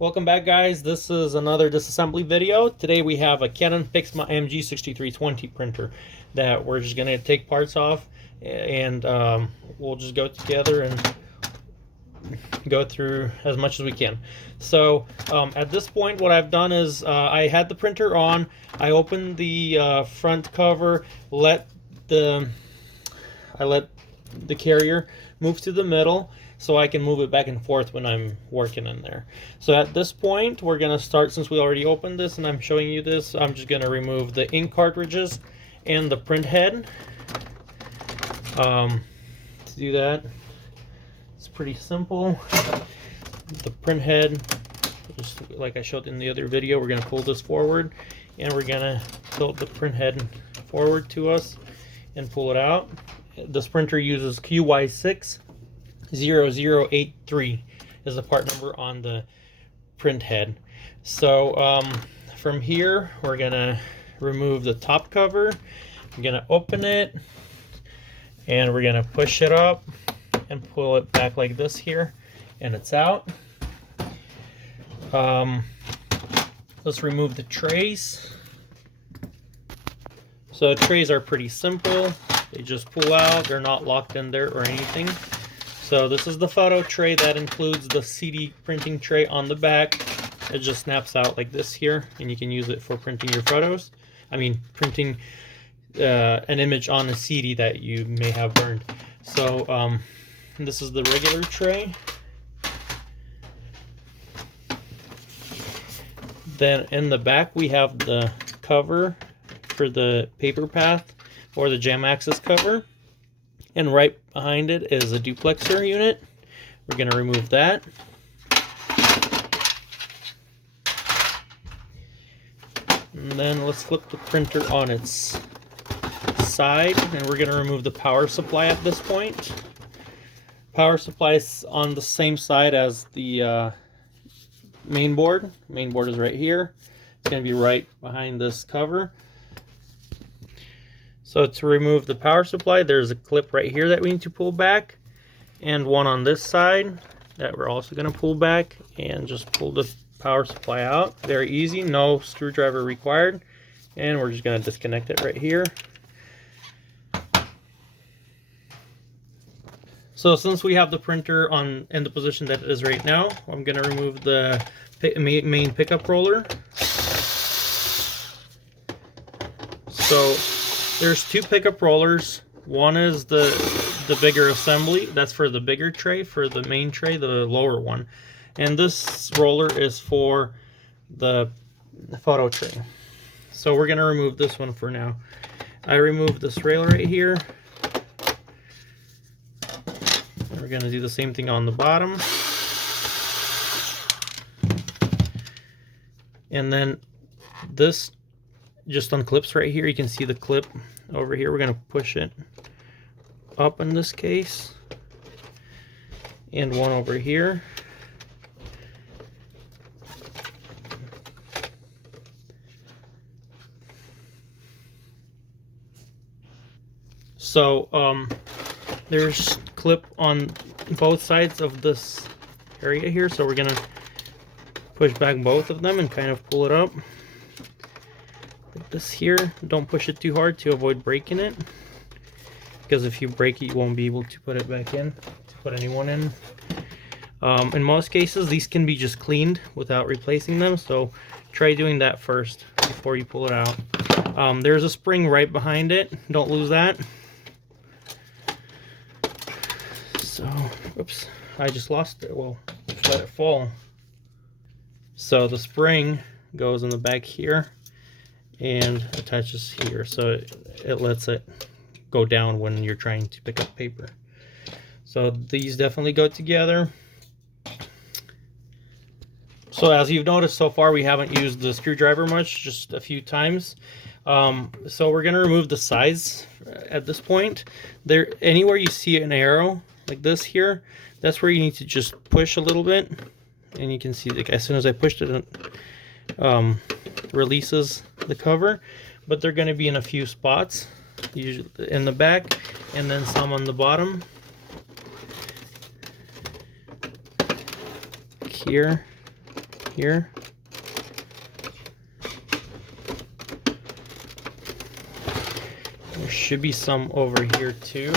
Welcome back, guys. This is another disassembly video. Today we have a Canon Pixma MG6320 printer that we're just going to take parts off, and we'll just go together and go through as much as we can. So at this point, what I've done is I had the printer on. I opened the front cover, I let the carrier move to the middle so I can move it back and forth when I'm working in there. So at this point, we're gonna start, since we already opened this and I'm showing you this, I'm just gonna remove the ink cartridges and the print head. To do that, it's pretty simple. The print head, just like I showed in the other video, we're gonna pull this forward and we're gonna tilt the print head forward to us and pull it out. This printer uses QY60083 is the part number on the print head. So from here, we're gonna remove the top cover. I'm gonna open it and we're gonna push it up and pull it back like this here, and it's out. Let's remove the trays. So trays are pretty simple. They just pull out, they're not locked in there or anything. So this is the photo tray that includes the CD printing tray on the back. It just snaps out like this here, and you can use it for printing your photos. I mean, printing an image on a CD that you may have burned. So this is the regular tray. Then in the back we have the cover for the paper path or the jam axis cover, and right behind it is a duplexer unit. We're going to remove that. And then let's flip the printer on its side, and we're going to remove the power supply at this point. Power supply is on the same side as the main board. Main board is right here. It's going to be right behind this cover. So to remove the power supply, there's a clip right here that we need to pull back, and one on this side that we're also going to pull back, and just pull the power supply out. Very easy, no screwdriver required, and we're just going to disconnect it right here. So since we have the printer in the position that it is right now, I'm going to remove the main pickup roller. So there's two pickup rollers. One is the bigger assembly. That's for the bigger tray, for the main tray, the lower one. And this roller is for the photo tray. So we're going to remove this one for now. I removed this rail right here. And we're going to do the same thing on the bottom. And then this just unclips right here. You can see the clip over here. We're going to push it up in this case, and one over here. So there's clip on both sides of this area here, so we're going to push back both of them and kind of pull it up like this here. Don't push it too hard to avoid breaking it, because if you break it, you won't be able to put it back in, to put anyone in. In most cases, these can be just cleaned without replacing them, so try doing that first before you pull it out. There's a spring right behind it. Don't lose that. So, oops, I just lost it. Well, just let it fall. So the spring goes in the back here and attaches here, so it lets it go down when you're trying to pick up paper. So these definitely go together. So as you've noticed so far, we haven't used the screwdriver much, just a few times. So we're going to remove the sides at this point. Anywhere you see an arrow like this here, that's where you need to just push a little bit, and you can see, like, as soon as I pushed it, releases the cover. But they're going to be in a few spots, usually in the back, and then some on the bottom here. here. There should be some over here too.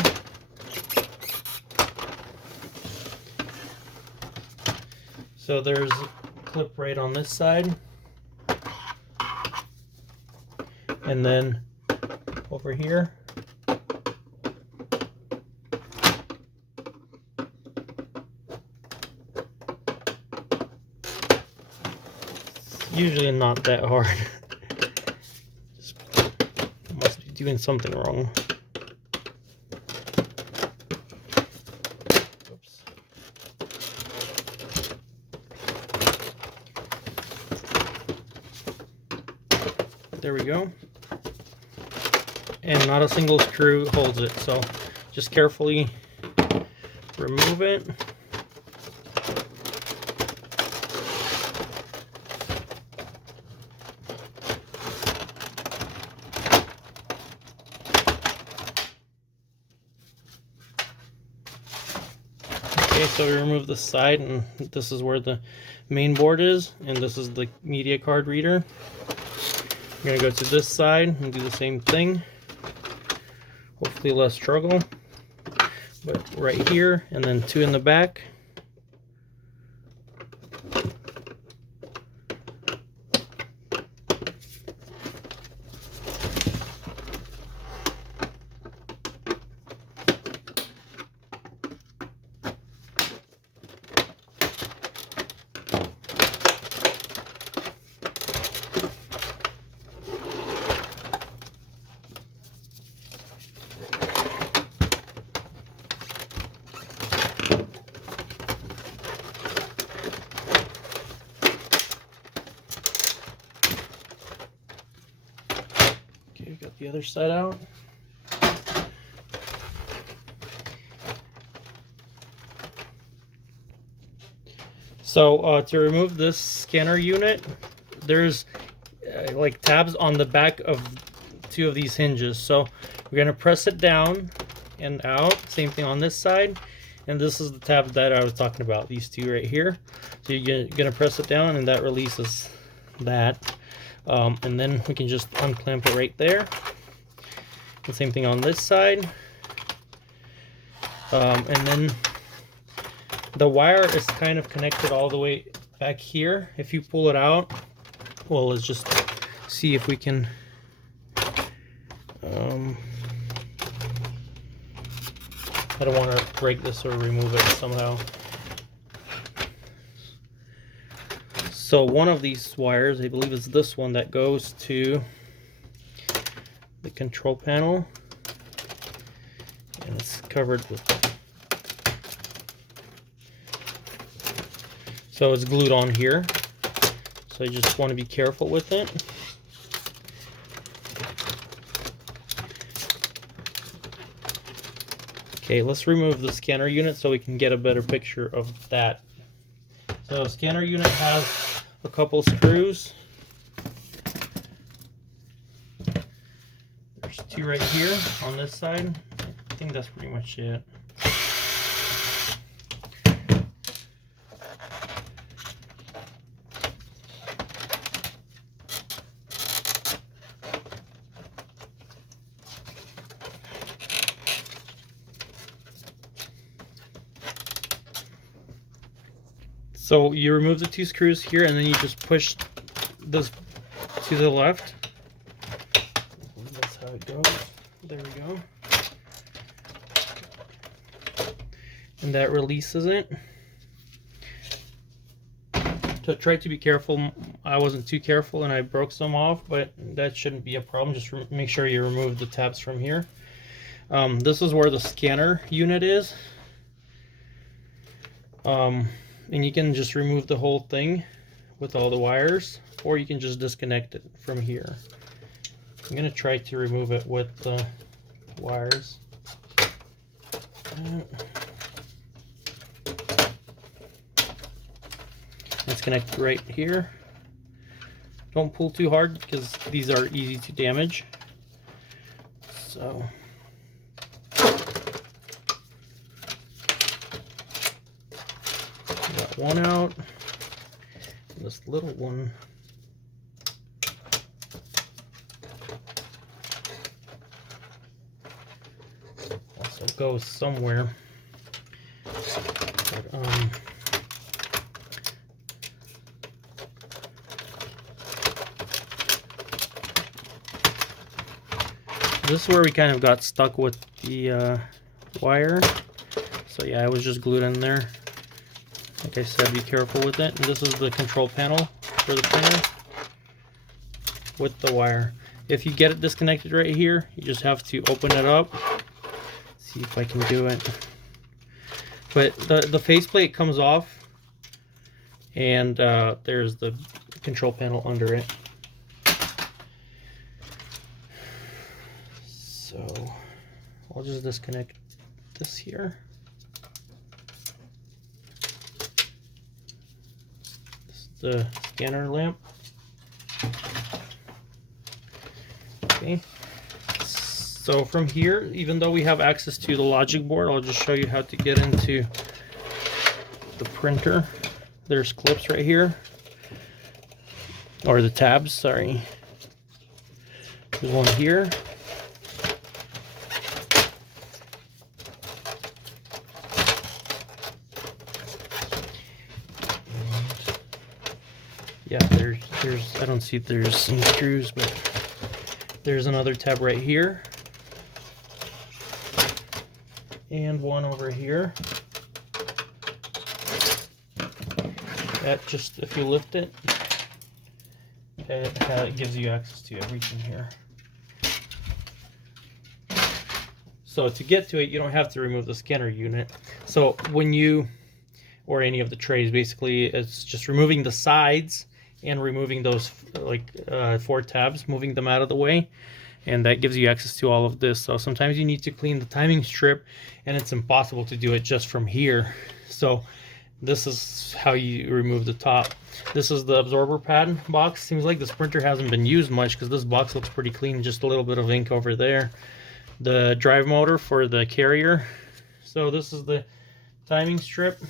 So there's a clip right on this side. And then over here. It's usually not that hard. Just must be doing something wrong. Oops. There we go. And not a single screw holds it, so just carefully remove it. Okay, so we remove the side, and this is where the main board is, and this is the media card reader. I'm gonna go to this side and do the same thing. Hopefully less struggle. But right here, and then two in the back. Okay, got the other side out. So to remove this scanner unit, there's like tabs on the back of two of these hinges. So we're gonna press it down and out. Same thing on this side. And this is the tab that I was talking about, these two right here. So you're gonna press it down and that releases that. And then we can just unclamp it right there. The same thing on this side. And then the wire is kind of connected all the way back here. If you pull it out, well, let's just see if we can I don't want to break this or remove it somehow. So one of these wires, I believe is this one that goes to the control panel, and it's covered with, so it's glued on here, so you just want to be careful with it. Okay, let's remove the scanner unit so we can get a better picture of that. So the scanner unit has a couple screws. There's two right here on this side. I think that's pretty much it. So you remove the two screws here, and then you just push this to the left. That's how it goes. There we go. And that releases it. So try to be careful. I wasn't too careful and I broke some off, but that shouldn't be a problem. Just make sure you remove the tabs from here. This is where the scanner unit is. And you can just remove the whole thing with all the wires, or you can just disconnect it from here. I'm going to try to remove it with the wires. It's connected right here. Don't pull too hard because these are easy to damage. So got one out. this little one. Also goes somewhere. But, this is where we kind of got stuck with the wire. So yeah, it was just glued in there. Like I said, be careful with it. And this is the control panel for the printer with the wire. If you get it disconnected right here, you just have to open it up. See if I can do it. But the faceplate comes off, and there's the control panel under it. So I'll just disconnect this here. This is the scanner lamp. Okay. So from here, even though we have access to the logic board, I'll just show you how to get into the printer. There's clips right here, or the tabs, sorry. There's one here. Yeah, there's I don't see if there's any screws, but there's another tab right here. And one over here. That just, if you lift it, it gives you access to everything here. So to get to it, you don't have to remove the scanner unit. So when you, or any of the trays, basically, it's just removing the sides and removing those like 4 tabs, moving them out of the way. And that gives you access to all of this. So sometimes you need to clean the timing strip, and it's impossible to do it just from here. So this is how you remove the top. This is the absorber pad box. Seems like this printer hasn't been used much because this box looks pretty clean, just a little bit of ink over there. The drive motor for the carrier. So this is the timing strip.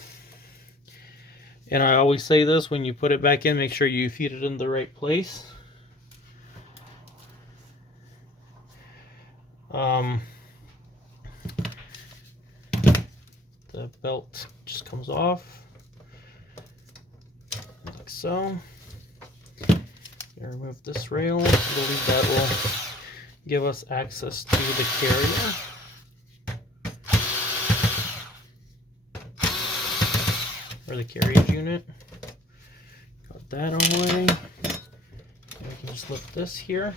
And I always say this, when you put it back in, make sure you feed it in the right place. The belt just comes off like so. Remove this rail. I believe that will give us access to the carrier. Or the carriage unit. Got that on the way. And we can just lift this here.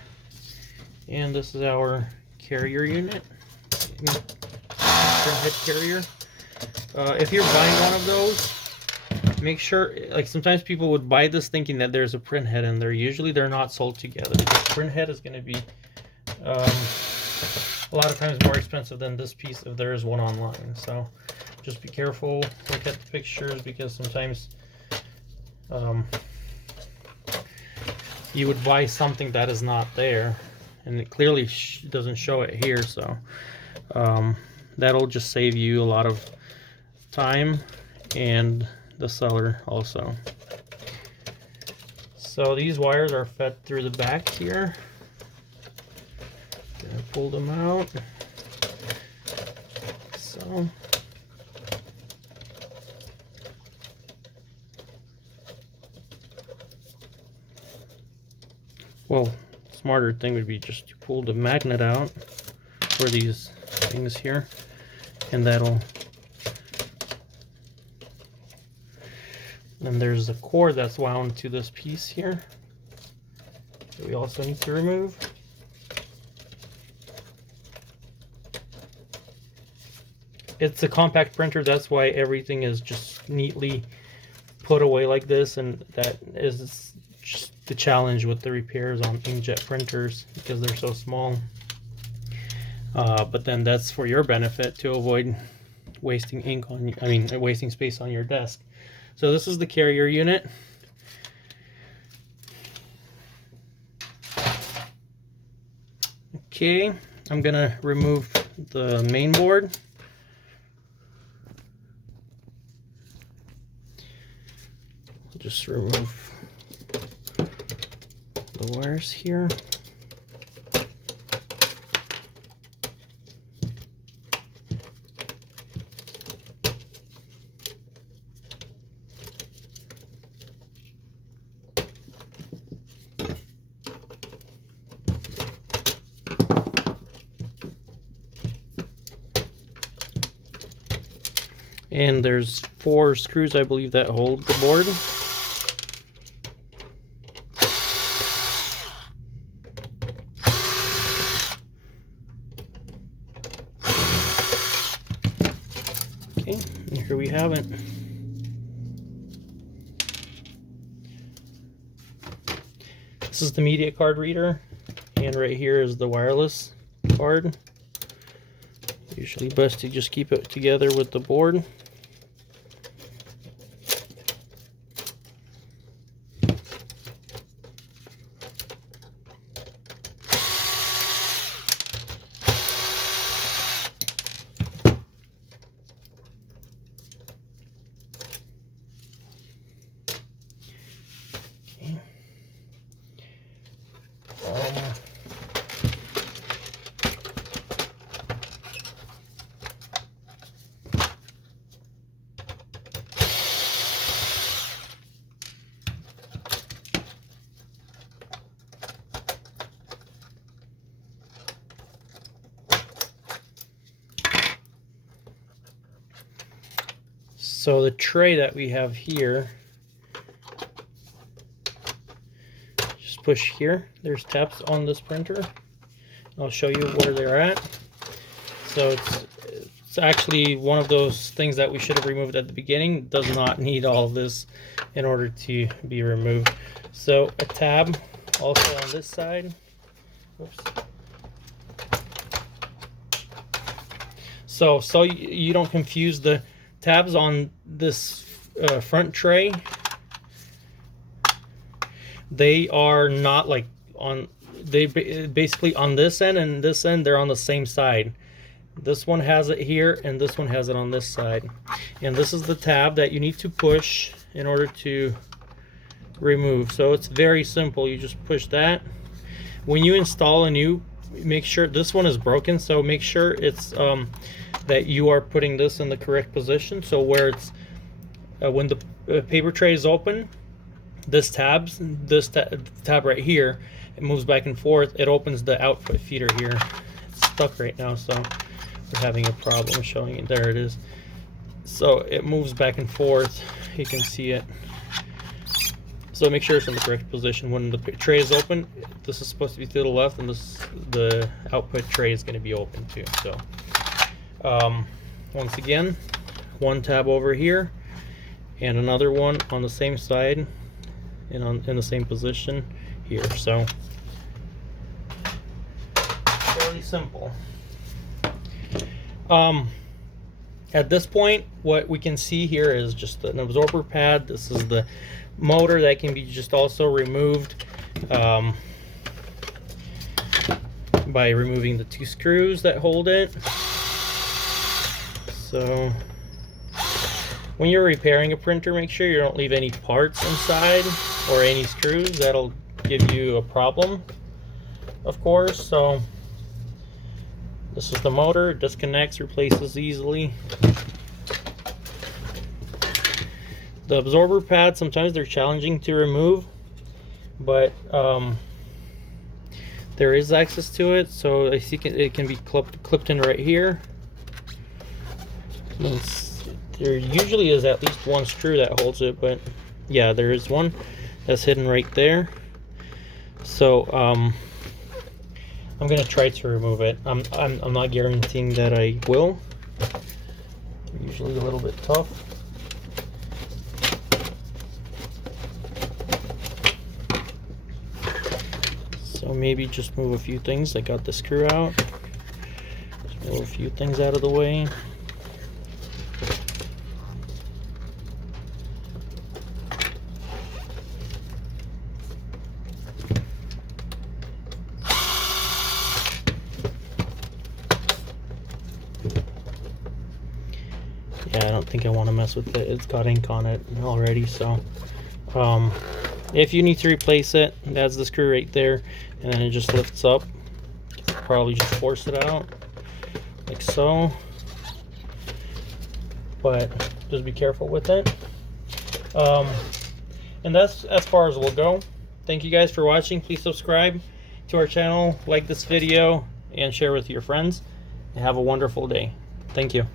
And this is our carrier unit. Head carrier. If you're buying one of those, make sure, like sometimes people would buy this thinking that there's a print head in there. Usually they're not sold together. The print head is going to be a lot of times more expensive than this piece if there is one online. So just be careful, look at the pictures, because sometimes you would buy something that is not there, and it clearly doesn't show it here. So that'll just save you a lot of time, and the seller also. So these wires are fed through the back here. Gonna pull them out. So well, smarter thing would be just to pull the magnet out for these things here, and that'll. And there's a cord that's wound to this piece here that we also need to remove. It's a compact printer, that's why everything is just neatly put away like this, and that is just the challenge with the repairs on inkjet printers because they're so small. But then that's for your benefit to avoid wasting ink on, wasting space on your desk. So this is the carrier unit. Okay, I'm gonna remove the main board. Just remove the wires here. And there's 4 screws, I believe, that hold the board. Okay, and here we have it. This is the media card reader, and right here is the wireless card. Usually best to just keep it together with the board. So the tray that we have here, just push here. There's tabs on this printer. I'll show you where they're at. So it's actually one of those things that we should have removed at the beginning. It does not need all of this in order to be removed. So a tab also on this side. Oops. So you don't confuse the tabs on this front tray. They are not like on, they basically on this end and this end, they're on the same side. This one has it here and this one has it on this side. And this is the tab that you need to push in order to remove. So it's very simple. You just push that. When you install a new, make sure this one is broken, so make sure it's that you are putting this in the correct position. So where it's when the paper tray is open, this tab right here, it moves back and forth. It opens the output feeder here. It's stuck right now, so we're having a problem showing it. There it is. So it moves back and forth. You can see it. So make sure it's in the correct position. When the tray is open, this is supposed to be to the left, and the output tray is going to be open too. So once again, one tab over here and another one on the same side and in the same position here. So fairly simple. At this point, what we can see here is just an absorber pad. This is the motor that can be just also removed by removing the 2 screws that hold it. So when you're repairing a printer, make sure you don't leave any parts inside or any screws. That'll give you a problem, of course. So this is the motor. It disconnects, replaces easily. The absorber pads, sometimes they're challenging to remove, but there is access to it. So I see it can be clipped in right here. There usually is at least one screw that holds it, but yeah, there is one that's hidden right there. So I'm gonna try to remove it. I'm not guaranteeing that I will. Usually a little bit tough. So maybe just move a few things. I got the screw out. Just move a few things out of the way. Yeah, I don't think I want to mess with it. It's got ink on it already, so If you need to replace it, that's the screw right there, and then it just lifts up. Probably just force it out like so, but just be careful with it. And that's as far as we'll go. Thank you guys for watching. Please subscribe to our channel, like this video, and share with your friends. And have a wonderful day. Thank you.